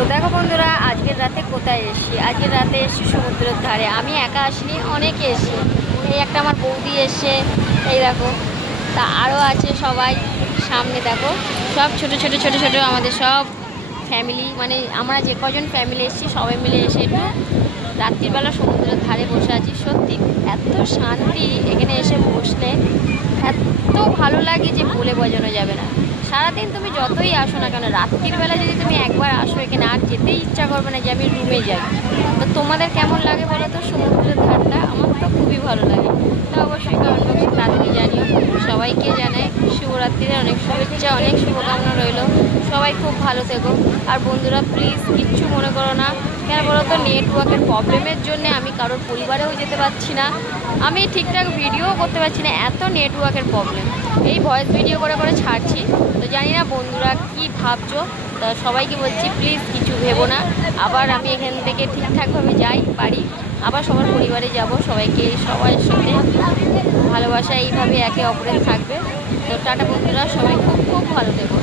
তো দেখো বন্ধুরা, আজকের রাতে কোথায় এসেছি? আজকের রাতে এসেছি সমুদ্রের ধারে। আমি একা আসিনি, অনেকে এসে, এই একটা আমার বৌদি এসে, এই দেখো, তা আরও আছে সবাই। সামনে দেখো, সব ছোট ছোট ছোট ছোট আমাদের সব ফ্যামিলি, মানে আমরা যে কজন ফ্যামিলি এসেছি সবাই মিলে এসে একটু রাত্রিবেলা সমুদ্রের ধারে বসে আছি। সত্যি এত শান্তি এখানে এসে বসলে, এত ভালো লাগে যে বলে বোঝানো যাবে না। সারাদিন তুমি যতই আসো না কেন, রাত্রির বেলা যদি তুমি একবার আসো এখানে, আর যেতেই ইচ্ছা করবে না যে আমি রুমে যাই। তো তোমাদের কেমন লাগে বলো তো সমুদ্রের ধারটা? আমার তো খুবই ভালো লাগে। তা অবশ্যই কমেন্ট বক্সে তাড়াতাড়ি জানিও। সবাইকে জানাই শিবরাত্রির অনেক শুভেচ্ছা, অনেক শুভকামনা রইলো। সবাই খুব ভালো থেকো। আর বন্ধুরা প্লিজ কিচ্ছু মনে করো না, কেন বলো তো, নেটওয়ার্কের প্রবলেমের জন্য আমি কারোর পরিবারেও যেতে পারছি না, আমি ঠিকঠাক ভিডিও করতে পারছি না, এত নেটওয়ার্কের প্রবলেম। এই ভয়েস ভিডিও করে করে ছাড়ছি। তো জানি না বন্ধুরা কি ভাবছো, তা সবাইকে বলছি প্লিজ কিছু ভেবো না। আবার আমি এখান থেকে ঠিকঠাকভাবে যাই বাড়ি, আবার সবার পরিবারে যাব। সবাইকে, সবার সাথে ভালোবাসা এইভাবে একে অপরের থাকবে। তো টাটা বন্ধুরা, সবাই খুব খুব ভালো থেকো।